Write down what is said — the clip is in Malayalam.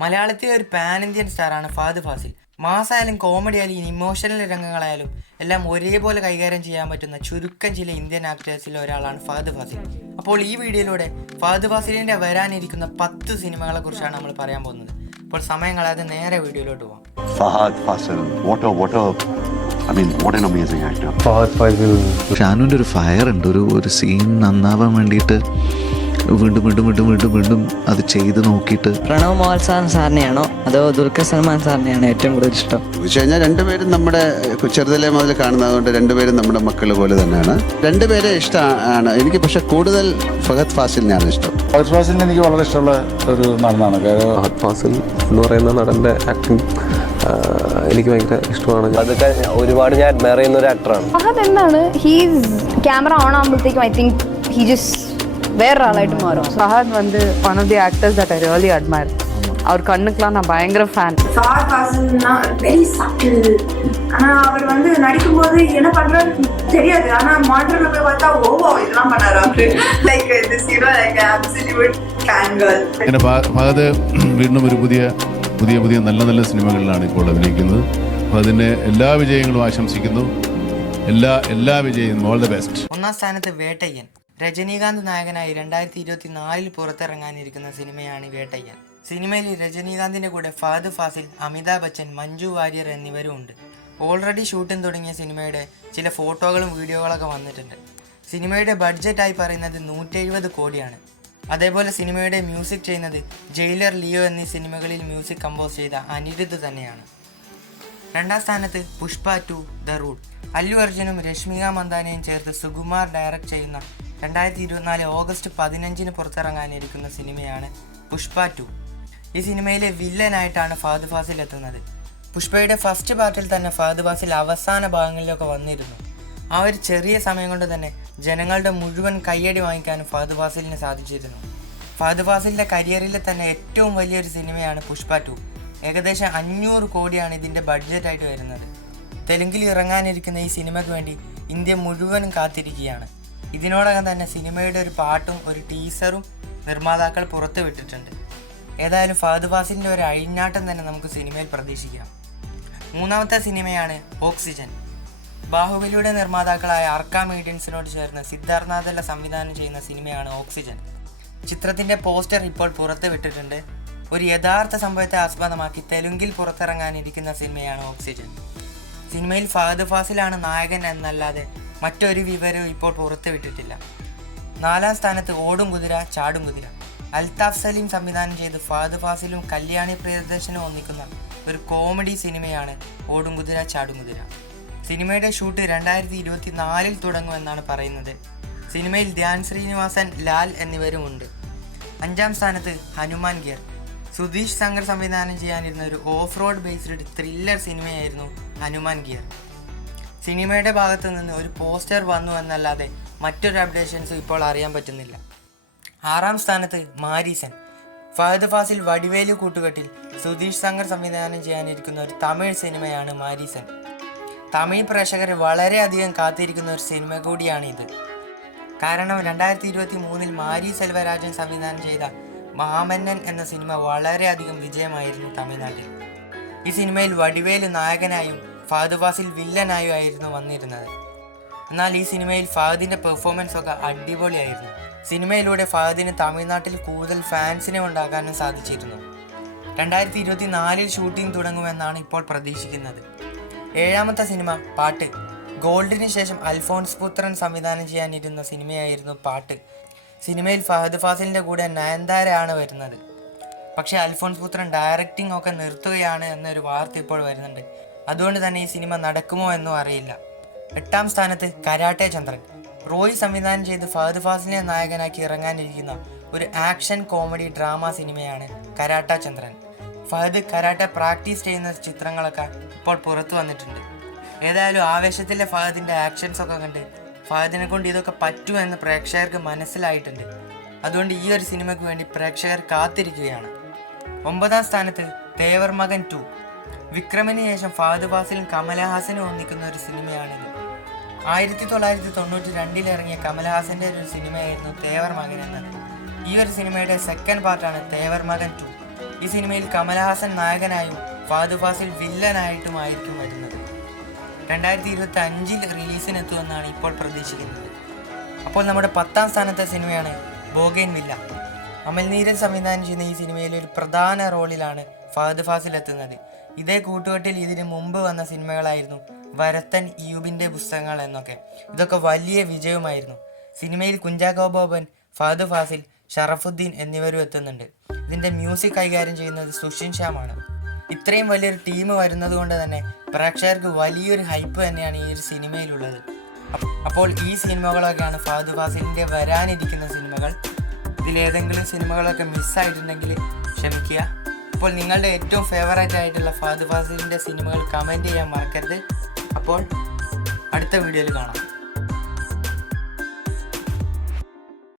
മലയാളത്തിലെ ഒരു പാൻ ഇന്ത്യൻ സ്റ്റാറാണ് ഫഹദ് ഫാസിൽ. മാസായാലും കോമഡി ആയാലും ഇമോഷണൽ രംഗങ്ങളായാലും എല്ലാം ഒരേപോലെ കൈകാര്യം ചെയ്യാൻ പറ്റുന്ന ചുരുക്കം ചില ഇന്ത്യൻ ആക്ടേഴ്സിൽ ഒരാളാണ് ഫഹദ് ഫാസിൽ. അപ്പോൾ ഈ വീഡിയോയിലൂടെ ഫഹദ് ഫാസിലിൻ്റെ വരാനിരിക്കുന്ന 10 സിനിമകളെ കുറിച്ചാണ് നമ്മൾ പറയാൻ പോകുന്നത്. അപ്പോൾ സമയം കളയാതെ നേരെ വീഡിയോയിലോട്ട് പോകാം. Fahad Fazil, what an amazing actor. Fahad Fazil ഷാനുവിൻ്റെ ഒരു ഫയർ ഉണ്ട്. ഒരു സീൻ നന്നാവാൻ വേണ്ടിയിട്ട് വീണ്ടും വീണ്ടും വീണ്ടും വീണ്ടും വീണ്ടും അത് ചെയ്ത് നോക്കിയിട്ട്. പ്രണവ് മോഹൻലാൽ സാറിനെയാണോ അതോ ദുൽഖർ സൽമാൻ സാറിനെയാണോ ഏറ്റവും കൂടുതൽ ഇഷ്ടം? വെച്ച് കഴിഞ്ഞാൽ രണ്ടുപേരും നമ്മുടെ ചെറുതിലെ മുതൽ കാണുന്നതുകൊണ്ട് രണ്ടുപേരും നമ്മുടെ മക്കൾ പോലെ തന്നെയാണ്. രണ്ടുപേരെ ഇഷ്ടമാണ് എനിക്ക്. പക്ഷെ കൂടുതൽ ഫഹദ് ഫാസിലിനെയാണ് ഇഷ്ടം. ഫഹദ് ഫാസിലിനെ എനിക്ക് വളരെ ഇഷ്ടമുള്ള ഒരു നടനാണ്. ഫഹദ് ഫാസിൽ എന്ന് പറയുന്ന നടൻ്റെ ആക്ടിങ് എനിക്ക് ഭയങ്കര ഇഷ്ടമാണ്. അതൊക്കെ ഒരുപാട് ഞാൻ അഡ്മയർ ചെയ്യുന്ന ഒരു ആക്ടറാണ്. ഫഹദ് എന്താണ്, ഹീസ് ക്യാമറ ഓൺ ആകുമ്പോഴത്തേക്കും ഐ തിങ്ക് ഹി ജസ്റ്റ് വേറൊരാളായിട്ട് മാറും. Fahad one of the actors that I really admire. அவர் கண்ணுக்குலாம் நான் பயங்கர ஃபேன். ஃபஹத் ஃபாசில்னா வெரி சட்டில். ஆனால் அவர் நடிக்கும்போது என்ன பண்ணுறாரு தெரியாது. ஆனால் மாடர்ல போய் பார்த்தா ஓ இதெல்லாம் பண்ணாரு. Like this like absolute fan girl. പിന്നെ ഫഹദ് വീണ്ടും ഒരു പുതിയ നല്ല നല്ല സിനിമകളിലാണ് ഇപ്പോൾ അഭിനയിക്കുന്നത്. അതിന് എല്ലാ വിജയങ്ങളും ആശംസിക്കുന്നു. എല്ലാ വിജയവും ഓൾ ദ ബെസ്റ്റ്. ഒന്നാം സ്ഥാനത്ത് വേട്ടയ്യൻ. രജനീകാന്ത് നായകനായി 2024 പുറത്തിറങ്ങാനിരിക്കുന്ന സിനിമയാണ് വേട്ടയ്യൻ. സിനിമയിൽ രജനീകാന്തിൻ്റെ കൂടെ ഫഹദ് ഫാസിൽ, അമിതാഭ് ബച്ചൻ, മഞ്ജു വാര്യർ എന്നിവരും ഉണ്ട്. ഓൾറെഡി ഷൂട്ടിംഗ് തുടങ്ങിയ സിനിമയുടെ ചില ഫോട്ടോകളും വീഡിയോകളൊക്കെ വന്നിട്ടുണ്ട്. സിനിമയുടെ ബഡ്ജറ്റായി പറയുന്നത് 170 കോടിയാണ്. അതേപോലെ സിനിമയുടെ മ്യൂസിക് ചെയ്യുന്നത് ജയിലർ, ലിയോ എന്നീ സിനിമകളിൽ മ്യൂസിക് കമ്പോസ് ചെയ്ത അനിരുദ്ധ് തന്നെയാണ്. രണ്ടാം സ്ഥാനത്ത് പുഷ്പ 2 ദ റൂട്ട്. അല്ലു അർജുനും രശ്മിക മന്ദാനയും ചേർത്ത് സുകുമാർ ഡയറക്റ്റ് ചെയ്യുന്ന 2024 ഓഗസ്റ്റ് 15 പുറത്തിറങ്ങാനിരിക്കുന്ന സിനിമയാണ് പുഷ്പ 2. ഈ സിനിമയിലെ വില്ലനായിട്ടാണ് ഫഹദ് ഫാസിൽ എത്തുന്നത്. പുഷ്പയുടെ ഫസ്റ്റ് പാർട്ടിൽ തന്നെ ഫഹദ് ഫാസിൽ അവസാന ഭാഗങ്ങളിലൊക്കെ വന്നിരുന്നു. ആ ഒരു ചെറിയ സമയം കൊണ്ട് തന്നെ ജനങ്ങളുടെ മുഴുവൻ കയ്യടി വാങ്ങിക്കാനും ഫഹദ് ഫാസിലിന് സാധിച്ചിരുന്നു. ഫഹദ് ഫാസിലിൻ്റെ കരിയറിലെ തന്നെ ഏറ്റവും വലിയൊരു സിനിമയാണ് പുഷ്പ 2. ഏകദേശം 500 കോടിയാണ് ഇതിൻ്റെ ബഡ്ജറ്റായിട്ട് വരുന്നത്. തെലുങ്കിൽ ഇറങ്ങാനിരിക്കുന്ന ഈ സിനിമയ്ക്ക് വേണ്ടി ഇന്ത്യ മുഴുവനും കാത്തിരിക്കുകയാണ്. ഇതിനോടകം തന്നെ സിനിമയുടെ ഒരു പാട്ടും ഒരു ടീസറും നിർമ്മാതാക്കൾ പുറത്തു വിട്ടിട്ടുണ്ട്. ഏതായാലും ഫഹദ് ഫാസിലിൻ്റെ ഒരു അഴിഞ്ഞാട്ടം തന്നെ നമുക്ക് സിനിമയിൽ പ്രതീക്ഷിക്കാം. മൂന്നാമത്തെ സിനിമയാണ് ഓക്സിജൻ. ബാഹുബലിയുടെ നിർമ്മാതാക്കളായ അർക്ക മീഡിയൻസിനോട് ചേർന്ന് സിദ്ധാർത്ഥ് നാഥല്ല സംവിധാനം ചെയ്യുന്ന സിനിമയാണ് ഓക്സിജൻ. ചിത്രത്തിൻ്റെ പോസ്റ്റർ ഇപ്പോൾ പുറത്തു വിട്ടിട്ടുണ്ട്. ഒരു യഥാർത്ഥ സംഭവത്തെ ആസ്പദമാക്കി തെലുങ്കിൽ പുറത്തിറങ്ങാനിരിക്കുന്ന സിനിമയാണ് ഓക്സിജൻ. സിനിമയിൽ ഫഹദ് ഫാസിലാണ് നായകൻ എന്നല്ലാതെ മറ്റൊരു വിവരവും ഇപ്പോൾ പുറത്തു വിട്ടിട്ടില്ല. നാലാം സ്ഥാനത്ത് ഓടും കുതിര ചാടും കുതിര. അൽതാഫ് സലീം സംവിധാനം ചെയ്ത് ഫഹദ് ഫാസിലും കല്യാണി പ്രിയദർശനും ഒന്നിക്കുന്ന ഒരു കോമഡി സിനിമയാണ് ഓടും കുതിര ചാടും കുതിര. സിനിമയുടെ ഷൂട്ട് 2024 തുടങ്ങുമെന്നാണ് പറയുന്നത്. സിനിമയിൽ ധ്യാൻ ശ്രീനിവാസൻ, ലാൽ എന്നിവരുമുണ്ട്. അഞ്ചാം സ്ഥാനത്ത് ഹനുമാൻ ഗിയർ. സുധീഷ് ശങ്കർ സംവിധാനം ചെയ്യാനിരുന്ന ഒരു ഓഫ് റോഡ് ബേസ്ഡ് ത്രില്ലർ സിനിമയായിരുന്നു ഹനുമാൻ ഗിയർ. സിനിമയുടെ ഭാഗത്തു നിന്ന് ഒരു പോസ്റ്റർ വന്നു എന്നല്ലാതെ മറ്റൊരു അപ്ഡേഷൻസും ഇപ്പോൾ അറിയാൻ പറ്റുന്നില്ല. ആറാം സ്ഥാനത്ത് മാരീസൻ. ഫഹദ് ഫാസിൽ വടിവേലു കൂട്ടുകെട്ടിൽ സുധീഷ് ശങ്കർ സംവിധാനം ചെയ്യാനിരിക്കുന്ന ഒരു തമിഴ് സിനിമയാണ് മാരീസൻ. തമിഴ് പ്രേക്ഷകരെ വളരെയധികം കാത്തിരിക്കുന്ന ഒരു സിനിമ കൂടിയാണിത്. കാരണം 2023 മാരി സെൽവരാജൻ സംവിധാനം ചെയ്ത മാമന്നൻ എന്ന സിനിമ വളരെയധികം വിജയമായിരുന്നു തമിഴ്നാട്ടിൽ. ഈ സിനിമയിൽ വടിവേലു നായകനായും ഫഹദ് ഫാസിൽ വില്ലനായും ആയിരുന്നു വന്നിരുന്നത്. എന്നാൽ ഈ സിനിമയിൽ ഫഹദിൻ്റെ പെർഫോമൻസ് ഒക്കെ അടിപൊളിയായിരുന്നു. സിനിമയിലൂടെ ഫഹദിന് തമിഴ്നാട്ടിൽ കൂടുതൽ ഫാൻസിനെ ഉണ്ടാക്കാനും സാധിച്ചിരുന്നു. 2024 ഷൂട്ടിംഗ് തുടങ്ങുമെന്നാണ് ഇപ്പോൾ പ്രതീക്ഷിക്കുന്നത്. ഏഴാമത്തെ സിനിമ പാട്ട്. ഗോൾഡിന് ശേഷം അൽഫോൺസ് പുത്രൻ സംവിധാനം ചെയ്യാനിരുന്ന സിനിമയായിരുന്നു പാട്ട്. സിനിമയിൽ ഫഹദ് ഫാസിലിൻ്റെ കൂടെ നയൻതാരയാണ് വരുന്നത്. പക്ഷേ അൽഫോൺസ് പുത്രൻ ഡയറക്റ്റിംഗ് ഒക്കെ നിർത്തുകയാണ് എന്നൊരു വാർത്ത ഇപ്പോൾ വരുന്നുണ്ട്. അതുകൊണ്ട് തന്നെ ഈ സിനിമ നടക്കുമോ എന്നും അറിയില്ല. എട്ടാം സ്ഥാനത്ത് കരാട്ടെ ചന്ദ്രൻ. റോയ് സംവിധാനം ചെയ്ത് ഫഹദ് ഫാസിലിനെ നായകനാക്കി ഇറങ്ങാനിരിക്കുന്ന ഒരു ആക്ഷൻ കോമഡി ഡ്രാമ സിനിമയാണ് കരാട്ട ചന്ദ്രൻ. ഫഹദ് കരാട്ടെ പ്രാക്ടീസ് ചെയ്യുന്ന ചിത്രങ്ങളൊക്കെ ഇപ്പോൾ പുറത്തു വന്നിട്ടുണ്ട്. ഏതായാലും ആവേശത്തിലെ ഫഹദിൻ്റെ ആക്ഷൻസൊക്കെ കണ്ട് ഫഹദിനെ കൊണ്ട് ഇതൊക്കെ പറ്റുമെന്ന് പ്രേക്ഷകർക്ക് മനസ്സിലായിട്ടുണ്ട്. അതുകൊണ്ട് ഈ ഒരു സിനിമയ്ക്ക് വേണ്ടി പ്രേക്ഷകർ കാത്തിരിക്കുകയാണ്. ഒമ്പതാം സ്ഥാനത്ത് തേവർ മകൻ 2. വിക്രമിന് ശേഷം ഫഹദ് ഫാസിലും കമലഹാസനും ഒന്നിക്കുന്ന ഒരു സിനിമയാണിത്. 1992 ഇറങ്ങിയ കമലഹാസൻ്റെ ഒരു സിനിമയായിരുന്നു തേവർ മകൻ എന്നത്. ഈ ഒരു സിനിമയുടെ സെക്കൻഡ് പാർട്ടാണ് തേവർ മകൻ 2. ഈ സിനിമയിൽ കമലഹാസൻ നായകനായും ഫഹദ് ഫാസിൽ വില്ലനായിട്ടുമായിരിക്കും വരുന്നത്. 2025 റിലീസിനെത്തുമെന്നാണ് ഇപ്പോൾ പ്രതീക്ഷിക്കുന്നത്. അപ്പോൾ നമ്മുടെ 10ാം സ്ഥാനത്തെ സിനിമയാണ് ബോഗൈൻവില്ല. അമൽ നീരദ് സംവിധാനം ചെയ്യുന്ന ഈ സിനിമയിൽ ഒരു പ്രധാന റോളിലാണ് ഫഹദ് ഫാസിൽ എത്തുന്നത്. ഇതേ കൂട്ടുകെട്ടിൽ ഇതിന് മുമ്പ് വന്ന സിനിമകളായിരുന്നു വരത്തൻ, ഇയൂബിൻ്റെ പുസ്തകങ്ങൾ എന്നൊക്കെ. ഇതൊക്കെ വലിയ വിജയമായിരുന്നു. സിനിമയിൽ കുഞ്ചാക്കോ ബോബൻ, ഫഹദ് ഫാസിൽ, ഷറഫുദ്ദീൻ എന്നിവരും എത്തുന്നുണ്ട്. ഇതിൻ്റെ മ്യൂസിക് കൈകാര്യം ചെയ്യുന്നത് സുഷിൻ ശ്യാമാണ്. ഇത്രയും വലിയൊരു ടീം വരുന്നത് കൊണ്ട് തന്നെ പ്രേക്ഷകർക്ക് വലിയൊരു ഹൈപ്പ് തന്നെയാണ് ഈ ഒരു സിനിമയിലുള്ളത്. അപ്പോൾ ഈ സിനിമകളൊക്കെയാണ് ഫഹദ് ഫാസിലിൻ്റെ വരാനിരിക്കുന്ന സിനിമകൾ. ഇതിലേതെങ്കിലും സിനിമകളൊക്കെ മിസ്സായിട്ടുണ്ടെങ്കിൽ ക്ഷമിക്കുക. അപ്പോൾ നിങ്ങളുടെ ഏറ്റവും ഫേവറേറ്റ് ആയിട്ടുള്ള ഫഹദ് ഫാസിലിൻ്റെ സിനിമകൾ കമൻറ്റ് ചെയ്യാൻ മറക്കരുത്. അപ്പോൾ അടുത്ത വീഡിയോയിൽ കാണാം.